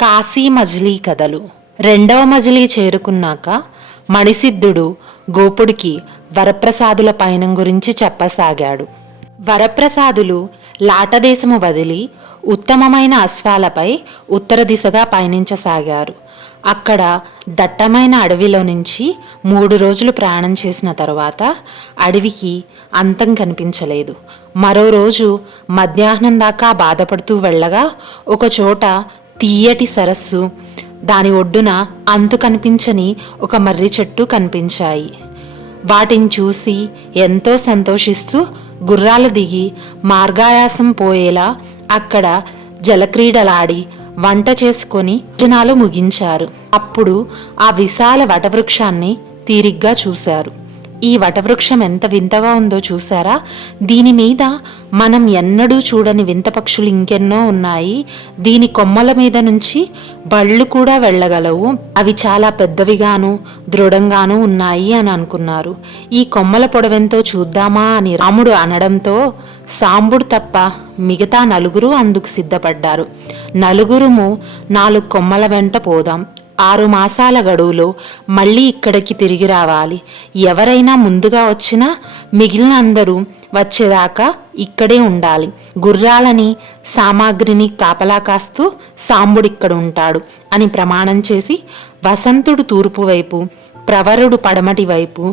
కాశీ మజిలీ కథలు. రెండవ మజిలీ చేరుకున్నాక మణిసిద్ధుడు గోపుడికి వరప్రసాదుల పయనం గురించి చెప్పసాగాడు. వరప్రసాదులు లాటదేశము వదిలి ఉత్తమమైన అశ్వాలపై ఉత్తర దిశగా పయనించసాగారు. అక్కడ దట్టమైన అడవిలో నుంచి 3 రోజులు ప్రయాణం చేసిన తరువాత అడవికి అంతం కనిపించలేదు. మరో రోజు మధ్యాహ్నం దాకా బాధపడుతూ వెళ్ళగా ఒకచోట తీయటి సరస్సు, దాని ఒడ్డున అంతు కనిపించని ఒక మర్రి చెట్టు కనిపించాయి. వాటిని చూసి ఎంతో సంతోషిస్తూ గుర్రాలు దిగి మార్గాయాసం పోయేలా అక్కడ జలక్రీడలాడి వంట చేసుకొని భోజనాలు ముగించారు. అప్పుడు ఆ విశాల వటవృక్షాన్ని తీరిగ్గా చూశారు. ఈ వటవృక్షం ఎంత వింతగా ఉందో చూసారా? దీని మీద మనం ఎన్నడూ చూడని వింత పక్షులు ఇంకెన్నో ఉన్నాయి. దీని కొమ్మల మీద నుంచి బళ్ళు కూడా వెళ్ళగలవు. అవి చాలా పెద్దవిగాను దృఢంగాను ఉన్నాయి అని అనుకున్నారు. ఈ కొమ్మల పొడవెంతో చూద్దామా అని రాముడు అనడంతో సాంబుడు తప్ప మిగతా 4 అందుకు సిద్ధపడ్డారు. 4 4 కొమ్మల వెంట పోదాం. 6 మాసాల గడువులో మళ్ళీ ఇక్కడికి తిరిగి రావాలి. ఎవరైనా ముందుగా వచ్చినా మిగిలిన అందరూ వచ్చేదాకా ఇక్కడే ఉండాలి. గుర్రాలని సామాగ్రిని కాపలా కాస్తూ సాంబుడిక్కడ ఉంటాడు అని ప్రమాణం చేసి వసంతుడు తూర్పు వైపు, ప్రవరుడు పడమటి వైపు,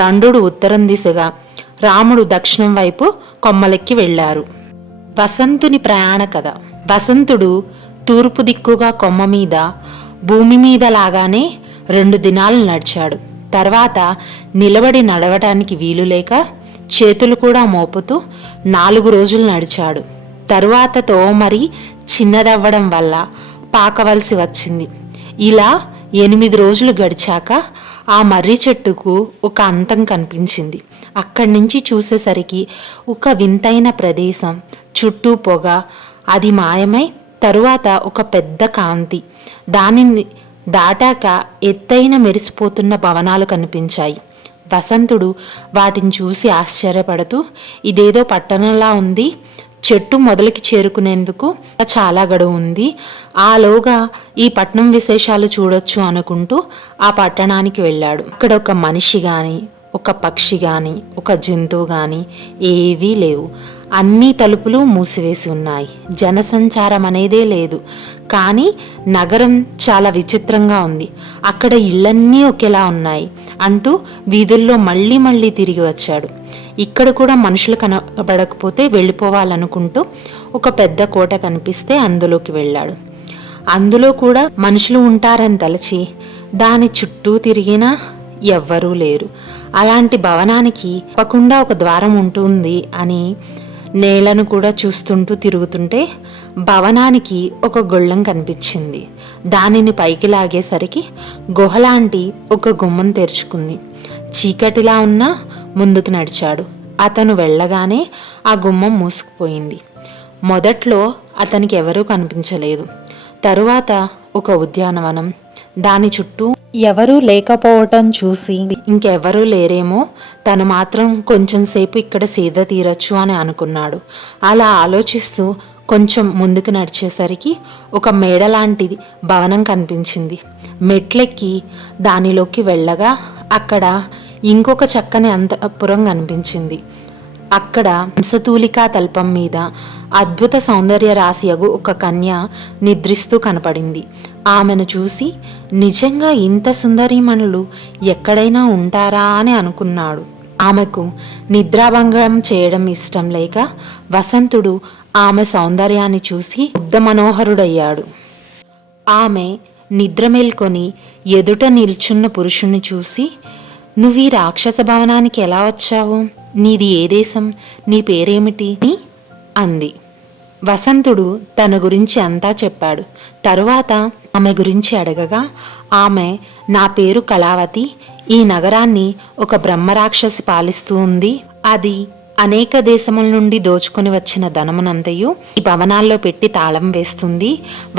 దండుడు ఉత్తరం దిశగా, రాముడు దక్షిణం వైపు కొమ్మలెక్కి వెళ్లారు. వసంతుని ప్రయాణ కథ. వసంతుడు తూర్పు దిక్కుగా కొమ్మ మీద భూమి మీద లాగానే 2 దినాలు నడిచాడు. తర్వాత నిలబడి నడవటానికి వీలు లేక చేతులు కూడా మోపుతూ 4 రోజులు నడిచాడు. తరువాత తోమరి చిన్నదవ్వడం వల్ల పాకవలసి వచ్చింది. ఇలా 8 రోజులు గడిచాక ఆ మర్రి చెట్టుకు ఒక అంతం కనిపించింది. అక్కడి నుంచి చూసేసరికి ఒక వింతైన ప్రదేశం, చుట్టూ పొగ, అది మాయమై తరువాత ఒక పెద్ద కాంతి, దానిని దాటాక ఎత్తైన మెరిసిపోతున్న భవనాలు కనిపించాయి. వసంతుడు వాటిని చూసి ఆశ్చర్యపడుతూ ఇదేదో పట్టణంలా ఉంది, చెట్టు మొదలకి చేరుకునేందుకు చాలా గడువు ఉంది, ఆలోగా ఈ పట్టణం విశేషాలు చూడొచ్చు అనుకుంటూ ఆ పట్టణానికి వెళ్ళాడు. అక్కడ ఒక మనిషి కానీ, ఒక పక్షి కానీ, ఒక జంతువు కానీ ఏవీ లేవు. అన్ని తలుపులు మూసివేసి ఉన్నాయి. జనసంచారం అనేదే లేదు. కానీ నగరం చాలా విచిత్రంగా ఉంది. అక్కడ ఇళ్ళన్నీ ఒకేలా ఉన్నాయి అంటూ వీధుల్లో మళ్ళీ మళ్ళీ తిరిగి వచ్చాడు. ఇక్కడ కూడా మనుషులు కనబడకపోతే వెళ్ళిపోవాలనుకుంటూ ఒక పెద్ద కోట కనిపిస్తే అందులోకి వెళ్ళాడు. అందులో కూడా మనుషులు ఉంటారని తలచి దాని చుట్టూ తిరిగినా ఎవ్వరూ లేరు. అలాంటి భవనానికి తప్పకుండా ఒక ద్వారం ఉంటుంది అని నేలను కూడా చూస్తుంటూ తిరుగుతుంటే భవనానికి ఒక గొళ్ళెం కనిపించింది. దానిని పైకి లాగేసరికి గుహలాంటి ఒక గుమ్మం తెరుచుకుంది. చీకటిలా ఉన్నా ముందుకు నడిచాడు. అతను వెళ్ళగానే ఆ గుమ్మం మూసుకుపోయింది. మొదట్లో అతనికి ఎవరూ కనిపించలేదు. తరువాత ఒక ఉద్యానవనం, దాని చుట్టూ ఎవరూ లేకపోవటం చూసి ఇంకెవరూ లేరేమో, తను మాత్రం కొంచెం సేపు ఇక్కడ సేద తీరచ్చు అని అనుకున్నాడు. అలా ఆలోచిస్తూ కొంచెం ముందుకు నడిచేసరికి ఒక మేడ లాంటిది భవనం కనిపించింది. మెట్లెక్కి దానిలోకి వెళ్ళగా అక్కడ ఇంకొక చక్కని అంతఃపురం కనిపించింది. అక్కడ హంసతూలికా తల్పం మీద అద్భుత సౌందర్య రాశియగు ఒక కన్య నిద్రిస్తూ కనపడింది. ఆమెను చూసి నిజంగా ఇంత సుందరీమణులు ఎక్కడైనా ఉంటారా అని అనుకున్నాడు. ఆమెకు నిద్రాభంగం చేయడం ఇష్టం లేక వసంతుడు ఆమె సౌందర్యాన్ని చూసి ముగ్ధ మనోహరుడయ్యాడు. ఆమె నిద్ర మేల్కొని ఎదుట నిల్చున్న పురుషుణ్ణి చూసి, నువ్వు ఈ రాక్షస భవనానికి ఎలా వచ్చావు? నీది ఏ దేశం? నీ పేరేమిటి అంది. వసంతుడు తన గురించి అంతా చెప్పాడు. తరువాత ఆమె గురించి అడగగా ఆమె, నా పేరు కళావతి, ఈ నగరాన్ని ఒక బ్రహ్మరాక్షసి పాలిస్తూ ఉంది. అది అనేక దేశముల నుండి దోచుకొని వచ్చిన ధనమునంతయు ఈ భవనాల్లో పెట్టి తాళం వేస్తుంది.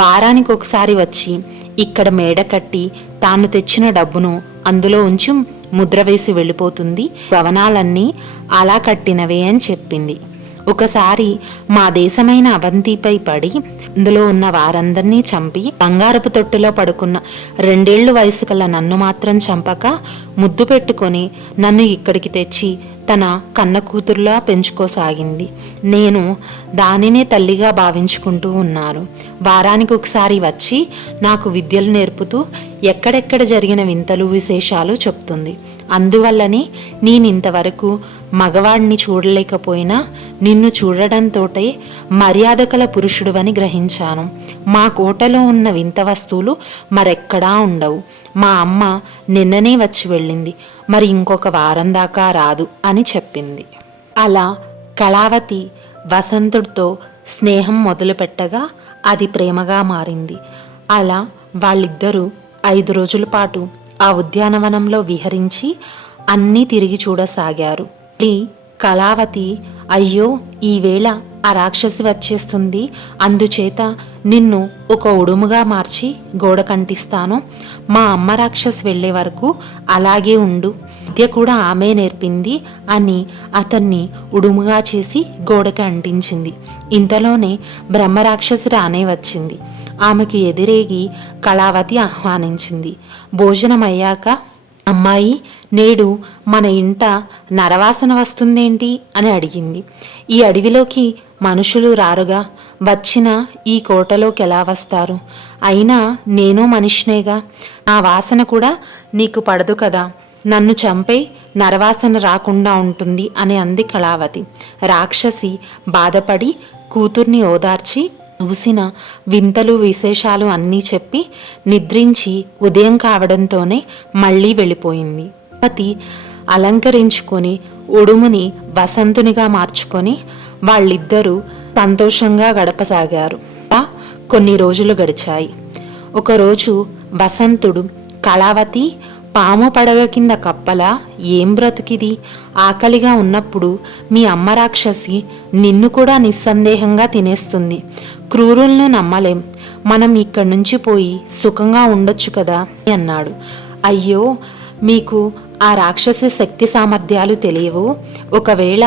వారానికి ఒకసారి వచ్చి ఇక్కడ మేడ కట్టి తాను తెచ్చిన డబ్బును అందులో ఉంచి ముద్ర వేసి వెళ్ళిపోతుంది. భవనాలన్నీ అలా కట్టినవే అని చెప్పింది. ఒకసారి మా దేశమైన అవంతిపై పడి అందులో ఉన్న వారందరినీ చంపి బంగారపు తొట్టిలో పడుకున్న 2 ఏళ్ల వయసు కల నన్ను మాత్రం చంపక ముద్దు పెట్టుకొని నన్ను ఇక్కడికి తెచ్చి తన కన్న కూతురులా పెంచుకోసాగింది. నేను దానినే తల్లిగా భావించుకుంటూ ఉన్నాను. వారానికి ఒకసారి వచ్చి నాకు విద్యలు నేర్పుతూ ఎక్కడెక్కడ జరిగిన వింతలు విశేషాలు చెప్తుంది. అందువల్లనే నేనింతవరకు మగవాడిని చూడలేకపోయినా నిన్ను చూడడంతోటే మర్యాద కల పురుషుడువని గ్రహించాను. మా కోటలో ఉన్న వింత వస్తువులు మరెక్కడా ఉండవు. మా అమ్మ నిన్ననే వచ్చి వెళ్ళింది, మరి ఇంకొక వారం దాకా రాదు అని చెప్పింది. అలా కళావతి వసంతుడితో స్నేహం మొదలుపెట్టగా అది ప్రేమగా మారింది. అలా వాళ్ళిద్దరూ 5 రోజుల పాటు ఆ ఉద్యానవనంలో విహరించి అన్నీ తిరిగి చూడసాగారు. కళావతి, అయ్యో ఈవేళ ఆ రాక్షసి వచ్చేస్తుంది, అందుచేత నిన్ను ఒక ఉడుముగా మార్చి గోడ కంటిస్తాను. మా అమ్మ రాక్షసి వెళ్లే వరకు అలాగే ఉండు, విద్య కూడా ఆమె నేర్పింది అని అతన్ని ఉడుముగా చేసి గోడకి అంటించింది. ఇంతలోనే బ్రహ్మరాక్షసి రానే వచ్చింది. ఆమెకు ఎదురేగి కళావతి ఆహ్వానించింది. భోజనం అయ్యాక, అమ్మాయి, నేడు మన ఇంట నరవాసన వస్తుందేంటి అని అడిగింది. ఈ అడవిలోకి మనుషులు రారుగా, వచ్చిన ఈ కోటలోకి ఎలా వస్తారు? అయినా నేను మనిషినేగా, నా వాసన కూడా నీకు పడదు కదా, నన్ను చంపే నరవాసన రాకుండా ఉంటుంది అని అంది కళావతి. రాక్షసి బాధపడి కూతుర్ని ఓదార్చి చూసిన వింతలు విశేషాలు అన్నీ చెప్పి నిద్రించి ఉదయం కావడంతోనే మళ్ళీ వెళ్ళిపోయింది. పతి అలంకరించుకొని ఉడుముని వసంతునిగా మార్చుకొని వాళ్ళిద్దరూ సంతోషంగా గడపసాగారు. కొన్ని రోజులు గడిచాయి. ఒకరోజు వసంతుడు, కళావతి, పాము పడగ కింద కప్పలా ఏం బ్రతుకిది, ఆకలిగా ఉన్నప్పుడు మీ అమ్మ రాక్షసి నిన్ను కూడా నిస్సందేహంగా తినేస్తుంది. క్రూరులను నమ్మలేం, మనం ఇక్కడి నుంచి పోయి సుఖంగా ఉండొచ్చు కదా అన్నాడు. అయ్యో, మీకు ఆ రాక్షసి శక్తి సామర్థ్యాలు తెలియవు. ఒకవేళ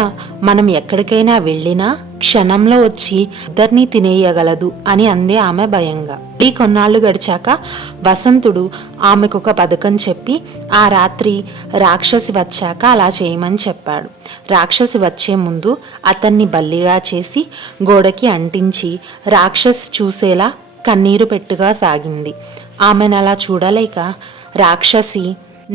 మనం ఎక్కడికైనా వెళ్ళినా క్షణంలో వచ్చి ఇద్దరినీ తినేయగలదు అని అంది ఆమె భయంగా. కొన్నాళ్ళు గడిచాక వసంతుడు ఆమెకొక పథకం చెప్పి ఆ రాత్రి రాక్షసి వచ్చాక అలా చేయమని చెప్పాడు. రాక్షసి వచ్చే ముందు అతన్ని బల్లిగా చేసి గోడకి అంటించి రాక్షసి చూసేలా కన్నీరు పెట్టుగా సాగింది. ఆమెను అలా చూడలేక రాక్షసి,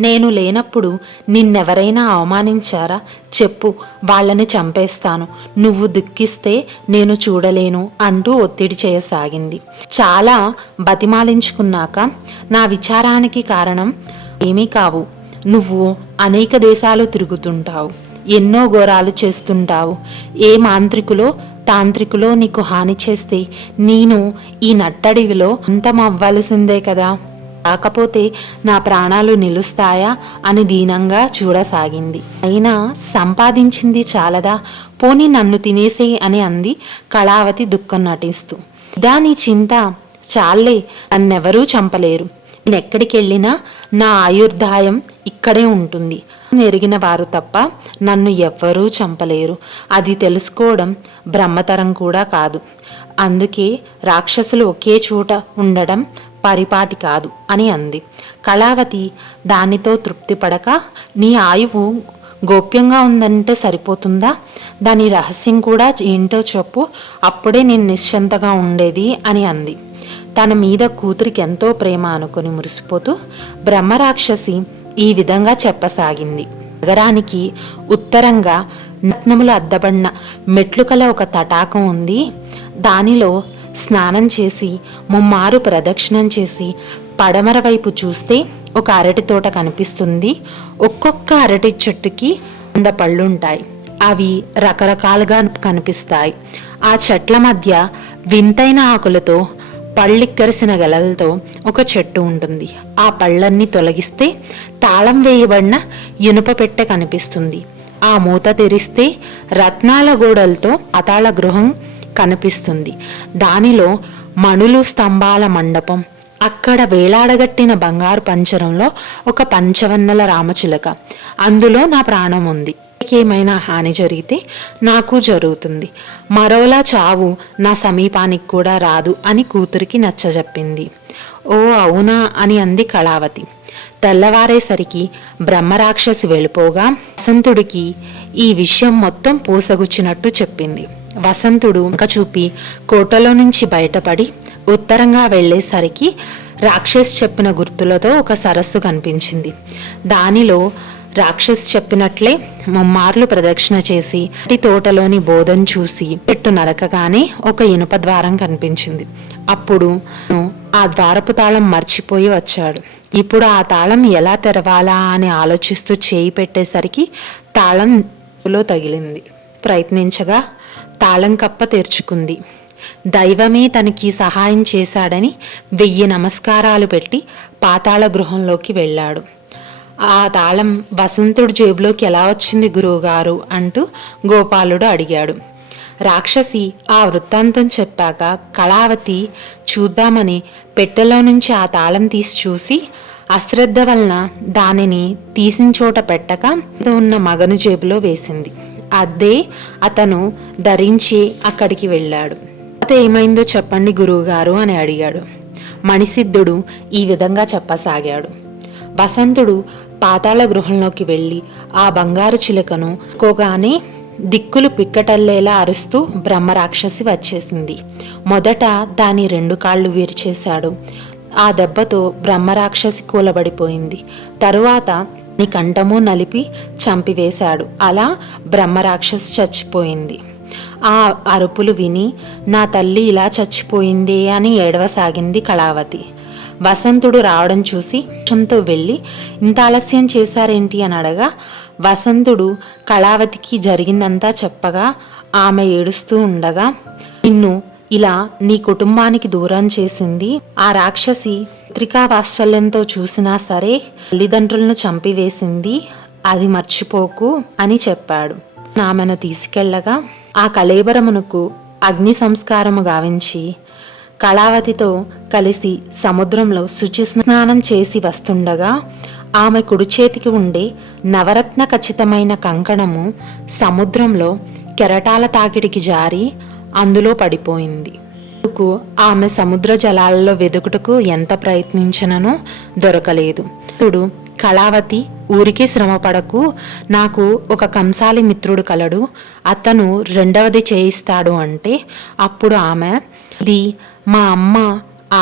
నేను లేనప్పుడు నిన్నెవరైనా అవమానించారా? చెప్పు, వాళ్ళని చంపేస్తాను, నువ్వు దుఃఖిస్తే నేను చూడలేను అంటూ ఒత్తిడి చేయసాగింది. చాలా బతిమాలించుకున్నాక, నా విచారానికి కారణం ఏమీ కావు, నువ్వు అనేక దేశాలు తిరుగుతుంటావు, ఎన్నో ఘోరాలు చేస్తుంటావు. ఏ మాంత్రికులో తాంత్రికులో నీకు హాని చేస్తే నేను ఈ నట్టడివిలో అంతమవ్వాల్సిందే కదా, కాకపోతే నా ప్రాణాలు నిలుస్తాయా అని దీనంగా చూడసాగింది. అయినా సంపాదించింది చాలదా, పోనీ నన్ను తినేసేయి అని అంది కళావతి దుఃఖం నటిస్తూ. దాని చింత, చాలే, నన్నెవరూ చంపలేరు, నేనెక్కడికి వెళ్ళినా నా ఆయుర్దాయం ఇక్కడే ఉంటుంది, ఎరిగిన వారు తప్ప నన్ను ఎవ్వరూ చంపలేరు, అది తెలుసుకోవడం బ్రహ్మతరం కూడా కాదు, అందుకే రాక్షసులు ఒకే చోట ఉండడం పరిపాటి కాదు అని అంది. కళావతి దానితో తృప్తి పడక, నీ ఆయువు గోప్యంగా ఉందంటే సరిపోతుందా, దాని రహస్యం కూడా ఏంటో చెప్పు, అప్పుడే నేను నిశ్చింతగా ఉండేది అని అంది. తన మీద కూతురికి ఎంతో ప్రేమ అనుకొని మురిసిపోతూ బ్రహ్మరాక్షసి ఈ విధంగా చెప్పసాగింది. నగరానికి ఉత్తరంగా రత్నములు అద్దబడిన మెట్లు కల ఒక తటాకం ఉంది. దానిలో స్నానం చేసి ముమ్మారు ప్రదక్షిణం చేసి పడమర వైపు చూస్తే ఒక అరటి తోట కనిపిస్తుంది. ఒక్కొక్క అరటి చెట్టుకి 100 పళ్ళుంటాయి. అవి రకరకాలుగా కనిపిస్తాయి. ఆ చెట్ల మధ్య వింతైన ఆకులతో పళ్ళిక్కరిసిన గెలలతో ఒక చెట్టు ఉంటుంది. ఆ పళ్ళన్నీ తొలగిస్తే తాళం వేయబడిన ఇనుప పెట్టె కనిపిస్తుంది. ఆ మూత తెరిస్తే రత్నాల గోడలతో పాతాళ గృహం కనిపిస్తుంది. దానిలో మణులు స్తంభాల మండపం, అక్కడ వేలాడగట్టిన బంగారు పంచరంలో ఒక పంచవన్నెల రామచిలక, అందులో నా ప్రాణం ఉంది. ఏమైనా హాని జరిగితే నాకు జరుగుతుంది, మరోలా చావు నా సమీపానికి కూడా రాదు అని కూతురికి నచ్చజెప్పింది. ఓ అవునా అని అంది కళావతి. తెల్లవారేసరికి బ్రహ్మరాక్షసి వెళ్ళిపోగా వసంతుడికి ఈ విషయం మొత్తం పూసగుచ్చినట్టు చెప్పింది. వసంతుడు ముఖ చూపి కోటలో నుంచి బయటపడి ఉత్తరంగా వెళ్ళేసరికి రాక్షసి చెప్పిన గుర్తులతో ఒక సరస్సు కనిపించింది. దానిలో రాక్షసి చెప్పినట్లే ముమ్మార్లు ప్రదక్షిణ చేసి తోటలోని బోధను చూసి చెట్టు నరకగానే ఒక ఇనుప ద్వారం కనిపించింది. అప్పుడు ఆ ద్వారపు తాళం మర్చిపోయి వచ్చాడు. ఇప్పుడు ఆ తాళం ఎలా తెరవాలా అని ఆలోచిస్తూ చేయి పెట్టేసరికి తాళంలో తగిలింది. ప్రయత్నించగా తాళం కప్ప తెరుచుకుంది. దైవమే తనకి సహాయం చేశాడని 1000 నమస్కారాలు పెట్టి పాతాళ గృహంలోకి వెళ్ళాడు. ఆ తాళం వసంతుడి జేబులోకి ఎలా వచ్చింది గురువుగారు అంటూ గోపాలుడు అడిగాడు. రాక్షసి ఆ వృత్తాంతం చెప్పాక కళావతి చూద్దామని పెట్టెలో నుంచి ఆ తాళం తీసి చూసి అశ్రద్ధ వలన దానిని తీసిన చోట పెట్టక ఉన్న మగను జేబులో వేసింది. అదే అతను ధరించి అక్కడికి వెళ్ళాడు. ఏమైందో చెప్పండి గురువుగారు అని అడిగాడు. మణిసిద్ధుడు ఈ విధంగా చెప్పసాగాడు. వసంతుడు పాతాళ గృహంలోకి వెళ్ళి ఆ బంగారు చిలుకను కోగానే దిక్కులు పిక్కటల్లేలా అరుస్తూ బ్రహ్మరాక్షసి వచ్చేసింది. మొదట దాని 2 కాళ్ళు విరిచేశాడు. ఆ దెబ్బతో బ్రహ్మరాక్షసి కూలబడిపోయింది. తరువాత నీ కంఠము నలిపి చంపివేశాడు. అలా బ్రహ్మరాక్షసి చచ్చిపోయింది. ఆ అరుపులు విని నా తల్లి ఇలా చచ్చిపోయిందే అని ఏడవసాగింది కళావతి. వసంతుడు రావడం చూసి క్షంతో వెళ్ళి ఇంత ఆలస్యం చేశారేంటి అని అడగా వసంతుడు కళావతికి జరిగిందంతా చెప్పగా ఆమె ఏడుస్తూ ఉండగా, నిన్ను ఇలా నీ కుటుంబానికి దూరం చేసింది ఆ రాక్షసి పుత్రికా వాత్సల్యంతో చూసినా సరే తల్లిదండ్రులను చంపివేసింది, అది మర్చిపోకు అని చెప్పాడు. ఆమెను తీసుకెళ్లగా ఆ కళేబరమునకు అగ్ని సంస్కారము గావించి కళావతితో కలిసి సముద్రంలో శుచి స్నానం చేసి వస్తుండగా ఆమె కుడి చేతికి ఉండే నవరత్న ఖచ్చితమైన కంకణము సముద్రంలో కెరటాల తాకిడికి జారి అందులో పడిపోయింది. ఆమె సముద్ర జలాలలో వెదుకుటకు ఎంత ప్రయత్నించిననో దొరకలేదు. ఇప్పుడు కళావతి ఊరికే శ్రమపడకు, నాకు ఒక కంసాలి మిత్రుడు కలడు, అతను 2వది చేయిస్తాడు అంటే అప్పుడు ఆమె, ఇది మా అమ్మ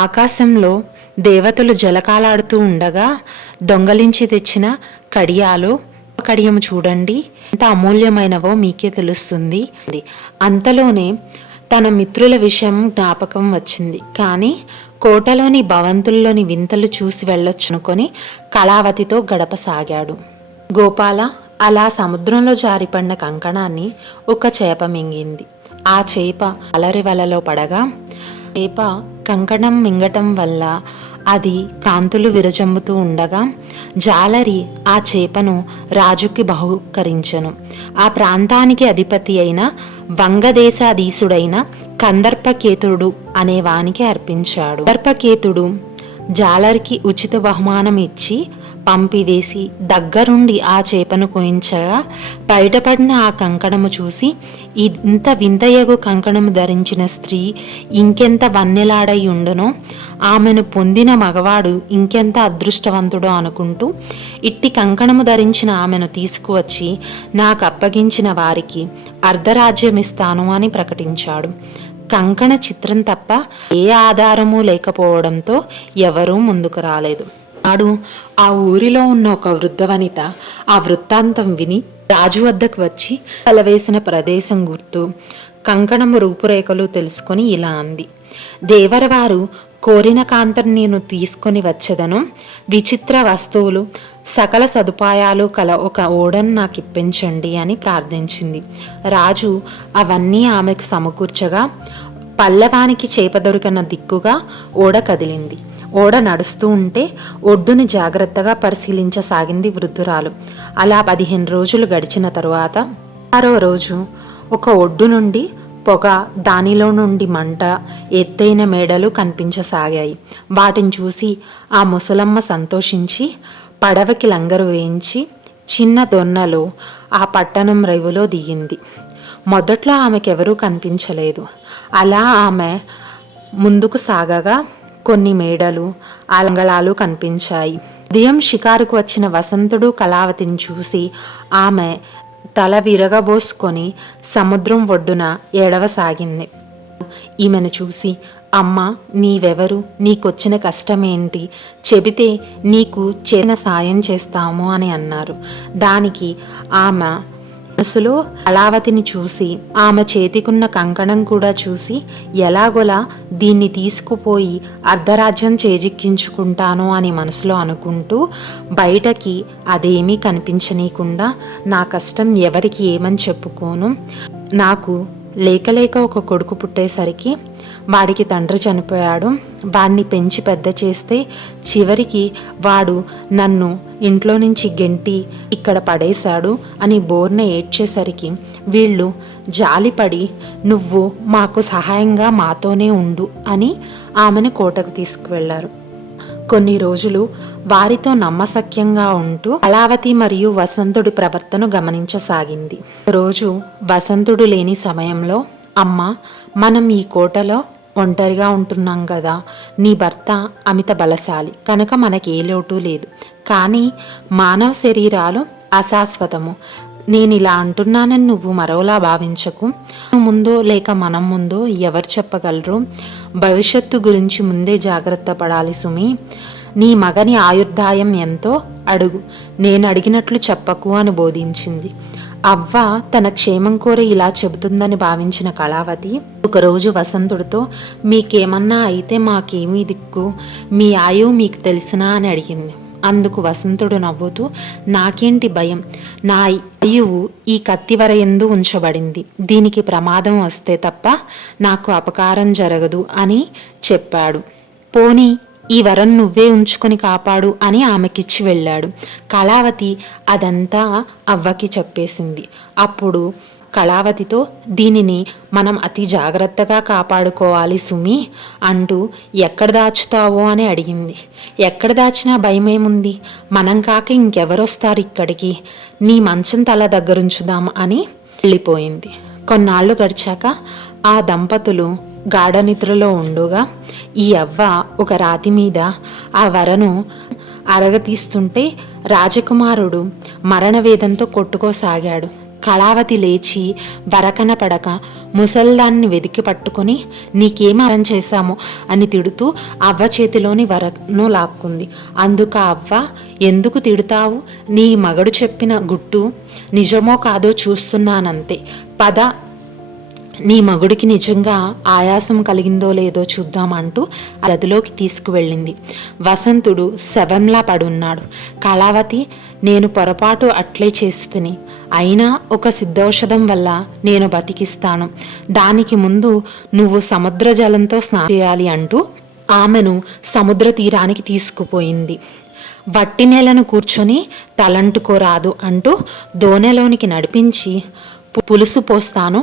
ఆకాశంలో దేవతలు జలకాలాడుతూ ఉండగా దొంగలించి తెచ్చిన కడియము చూడండి, ఎంత అమూల్యమైనవో మీకే తెలుస్తుంది. అంతలోనే తన మిత్రుల విషయం జ్ఞాపకం వచ్చింది. కానీ కోటలోని భవంతుల్లోని వింతలు చూసి వెళ్ళొచ్చునుకొని కళావతితో గడపసాగాడు. గోపాల అలా సముద్రంలో జారిపడిన కంకణాన్ని ఒక చేప మింగింది. ఆ చేప అలరి వలలో పడగా చేప కంకణం మింగటం వల్ల అది కాంతులు విరజమ్ముతూ ఉండగా జాలరి ఆ చేపను రాజుకి బహుకరించెను. ఆ ప్రాంతానికి అధిపతి అయిన వంగదేశాధీశుడైన కందర్పకేతుడు అనే వానికి అర్పించాడు. కందర్పకేతుడు జాలరికి ఉచిత బహుమానం ఇచ్చి పంపివేసి దగ్గరుండి ఆ చేపను కోయించగా బయటపడిన ఆ కంకణము చూసి ఇంత వింతయగు కంకణము ధరించిన స్త్రీ ఇంకెంత వన్నెలాడై ఉండునో, ఆమెను పొందిన మగవాడు ఇంకెంత అదృష్టవంతుడో అనుకుంటూ ఇట్టి కంకణము ధరించిన ఆమెను తీసుకువచ్చి నాకు అప్పగించిన వారికి అర్ధరాజ్యమిస్తాను అని ప్రకటించాడు. కంకణ చిత్రం తప్ప ఏ ఆధారము లేకపోవడంతో ఎవరూ ముందుకు రాలేదు. నాడు ఆ ఊరిలో ఉన్న ఒక వృద్ధ వనిత ఆ వృత్తాంతం విని రాజు వద్దకు వచ్చి తలవేసిన ప్రదేశం గుర్తు కంకణము రూపురేఖలు తెలుసుకొని ఇలా అంది. దేవరవారు కోరిన కాంతను నేను తీసుకొని వచ్చేదను, విచిత్ర వస్తువులు సకల సదుపాయాలు కల ఒక ఓడను నాకు ఇప్పించండి అని ప్రార్థించింది. రాజు అవన్నీ ఆమెకు సమకూర్చగా పల్లవానికి చేప దొరికిన దిక్కుగా ఓడ కదిలింది. ఓడ నడుస్తూ ఉంటే ఒడ్డుని జాగ్రత్తగా పరిశీలించసాగింది వృద్ధురాలు. అలా 15 రోజులు గడిచిన తరువాత 6వ రోజు ఒక ఒడ్డు నుండి పొగ, దానిలో నుండి మంట, ఎత్తైన మేడలు కనిపించసాగాయి. వాటిని చూసి ఆ ముసలమ్మ సంతోషించి పడవకి లంగరు వేయించి చిన్న దొన్నలో ఆ పట్టణం రేవులో దిగింది. మొదట్లో ఆమెకెవరూ కనిపించలేదు. అలా ఆమె ముందుకు సాగగా కొన్ని మేడలు, అంగళాలు కనిపించాయి. ఉదయం షికారుకు వచ్చిన వసంతుడు కళావతిని చూసి ఆమె తల విరగబోసుకొని సముద్రం ఒడ్డున ఏడవసాగింది. ఈమెను చూసి, అమ్మ, నీవెవరు, నీకొచ్చిన కష్టమేంటి, చెబితే నీకు చేసిన సాయం చేస్తాము అని అన్నారు. దానికి ఆమె మనసులో కళావతిని చూసి, ఆమె చేతికున్న కంకణం కూడా చూసి, ఎలాగోలా దీన్ని తీసుకుపోయి అర్ధరాజ్యం చేజిక్కించుకుంటాను అని మనసులో అనుకుంటూ బయటకి అదేమీ కనిపించనీయకుండా, నా కష్టం ఎవరికి ఏమని చెప్పుకోను, నాకు లేక ఒక కొడుకు పుట్టేసరికి వాడికి తండ్రి చనిపోయాడు, వాడిని పెంచి పెద్ద చేస్తే చివరికి వాడు నన్ను ఇంట్లో నుంచి గెంటి ఇక్కడ పడేశాడు అని బోర్న ఏడ్చేసరికి వీళ్ళు జాలిపడి నువ్వు మాకు సహాయంగా మాతోనే ఉండు అని ఆమెను కోటకు తీసుకువెళ్లారు. కొన్ని రోజులు వారితో నమ్మసక్యంగా ఉంటూ కళావతి మరియు వసంతుడి ప్రవర్తన గమనించసాగింది. రోజు వసంతుడు లేని సమయంలో, అమ్మ, మనం ఈ కోటలో ఒంటరిగా ఉంటున్నాం కదా, నీ భర్త అమిత బలశాలి కనుక మనకి ఏ లోటు లేదు, కానీ మానవ శరీరాలు అశాశ్వతము. నేను ఇలా అంటున్నానని నువ్వు మరోలా భావించకు. ముందో లేక మనం ముందో ఎవరు చెప్పగలరు, భవిష్యత్తు గురించి ముందే జాగ్రత్త పడాలి సుమి. నీ మగని ఆయుర్దాయం ఎంతో అడుగు, నేను అడిగినట్లు చెప్పకు అని బోధించింది. అవ్వ తన క్షేమం కోరి ఇలా చెబుతుందని భావించిన కళావతి ఒకరోజు వసంతుడితో, మీకేమన్నా అయితే మాకేమీ దిక్కు, మీ ఆయువు మీకు తెలిసినా అని అడిగింది. అందుకు వసంతుడు నవ్వుతూ, నాకేంటి భయం, నా ఆయువు ఈ కత్తివర యందు ఉంచబడింది, దీనికి ప్రమాదం వస్తే తప్ప నాకు అపకారం జరగదు అని చెప్పాడు. పోనీ ఈ వరం నువ్వే ఉంచుకొని కాపాడు అని ఆమెకిచ్చి వెళ్ళాడు. కళావతి అదంతా అవ్వకి చెప్పేసింది. అప్పుడు కళావతితో, దీనిని మనం అతి జాగ్రత్తగా కాపాడుకోవాలి సుమి అంటూ, ఎక్కడ దాచుతావో అని అడిగింది. ఎక్కడ దాచినా భయమేముంది, మనం కాక ఇంకెవరొస్తారు ఇక్కడికి, నీ మంచం తల దగ్గరుంచుదాం అని వెళ్ళిపోయింది. కొన్నాళ్ళు గడిచాక ఆ దంపతులు గాఢనిద్రలో ఉండుగా ఈ అవ్వ ఒక రాతి మీద ఆ వరను అరగతీస్తుంటే రాజకుమారుడు మరణవేదంతో కొట్టుకోసాగాడు. కళావతి లేచి వరకన పడక ముసల్దాన్ని వెతికి పట్టుకొని, నీకేం అరం చేశాము అని తిడుతూ అవ్వ చేతిలోని వరను లాక్కుంది. అందుకు అవ్వ, ఎందుకు తిడతావు, నీ మగడు చెప్పిన గుట్టు నిజమో కాదో చూస్తున్నానంతే, పద నీ మగుడికి నిజంగా ఆయాసం కలిగిందో లేదో చూద్దామంటూ గదిలోకి తీసుకువెళ్ళింది. వసంతుడు శవంలా పడున్నాడు. కళావతి, నేను పొరపాటు అట్లే చేసి, అయినా ఒక సిద్ధౌషధం వల్ల నేను బతికిస్తాను, దానికి ముందు నువ్వు సముద్ర జలంతో స్నానం చేయాలి అంటూ ఆమెను సముద్ర తీరానికి తీసుకుపోయింది. వట్టి నేలను కూర్చొని తలంటుకోరాదు అంటూ దోణెలోనికి నడిపించి, పులుసు పోస్తాను,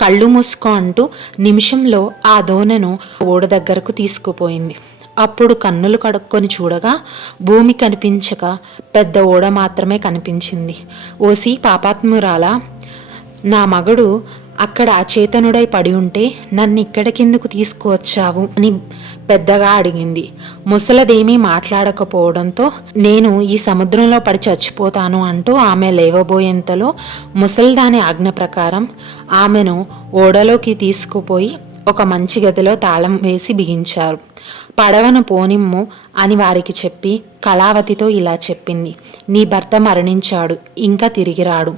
కళ్ళు మూసుకో అంటూ నిమిషంలో ఆ దోణెను ఓడ దగ్గరకు తీసుకుపోయింది. అప్పుడు కన్నులు కడుక్కొని చూడగా భూమి కనిపించక పెద్ద ఓడ మాత్రమే కనిపించింది. ఓసి పాపాత్మురాలా, నా మగడు అక్కడ అచేతనుడై పడి ఉంటే నన్ను ఇక్కడికెందుకు తీసుకువచ్చావు అని పెద్దగా అడిగింది. ముసలదేమీ మాట్లాడకపోవడంతో, నేను ఈ సముద్రంలో పడి చచ్చిపోతాను అంటూ ఆమె లేవబోయేంతలో ముసల్దాని ఆజ్ఞ ప్రకారం ఆమెను ఓడలోకి తీసుకుపోయి ఒక మంచి గదిలో తాళం వేసి బిగించారు. పడవను పోనిమ్ము అని వారికి చెప్పి కళావతితో ఇలా చెప్పింది, నీ భర్త మరణించాడు, ఇంకా తిరిగి రాడు.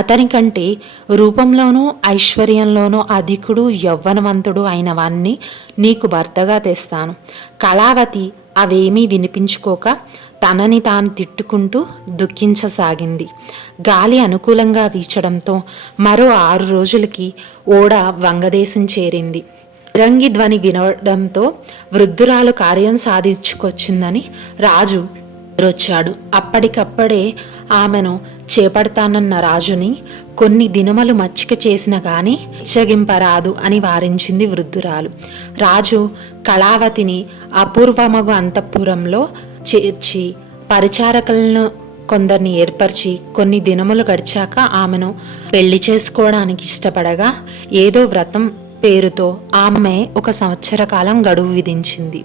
అతనికంటే రూపంలోనూ ఐశ్వర్యంలోనూ అధికుడు యవ్వనవంతుడు అయిన వాణ్ణి నీకు భర్తగా తెస్తాను. కళావతి అవేమీ వినిపించుకోక తనని తాను తిట్టుకుంటూ దుఃఖించసాగింది. గాలి అనుకూలంగా వీచడంతో మరో 6 రోజులకి ఓడ వంగదేశం చేరింది. రంగి ధ్వని వినడంతో వృద్ధురాలు కార్యం సాధించుకొచ్చిందని రాజు వచ్చాడు. అప్పటికప్పుడే ఆమెను చేపడతానన్న రాజుని కొన్ని దినములు మచ్చిక చేసిన గాని చెగింపరాదు అని వారించింది వృద్ధురాలు. రాజు కళావతిని అపూర్వమగు అంతఃపురంలో చేర్చి పరిచారకులను కొందరిని ఏర్పరిచి కొన్ని దినములు గడిచాక ఆమెను పెళ్లి చేసుకోవడానికి ఇష్టపడగా ఏదో వ్రతం పేరుతో ఆమె 1 సంవత్సర కాలం గడువు విధించింది.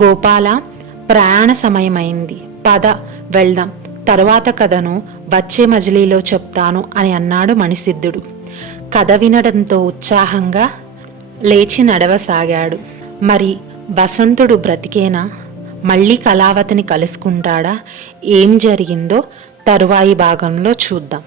గోపాల, ప్రయాణ సమయమైంది, పద వెళ్దాం, తరువాత కథను వచ్చే మజిలీలో చెప్తాను అని అన్నాడు మణిసిద్ధుడు. కథ వినడంతో ఉత్సాహంగా లేచి నడవసాగాడు. మరి వసంతుడు బ్రతికేనా? మళ్ళీ కళావతిని కలుసుకుంటాడా? ఏం జరిగిందో తరువాయి భాగంలో చూద్దాం.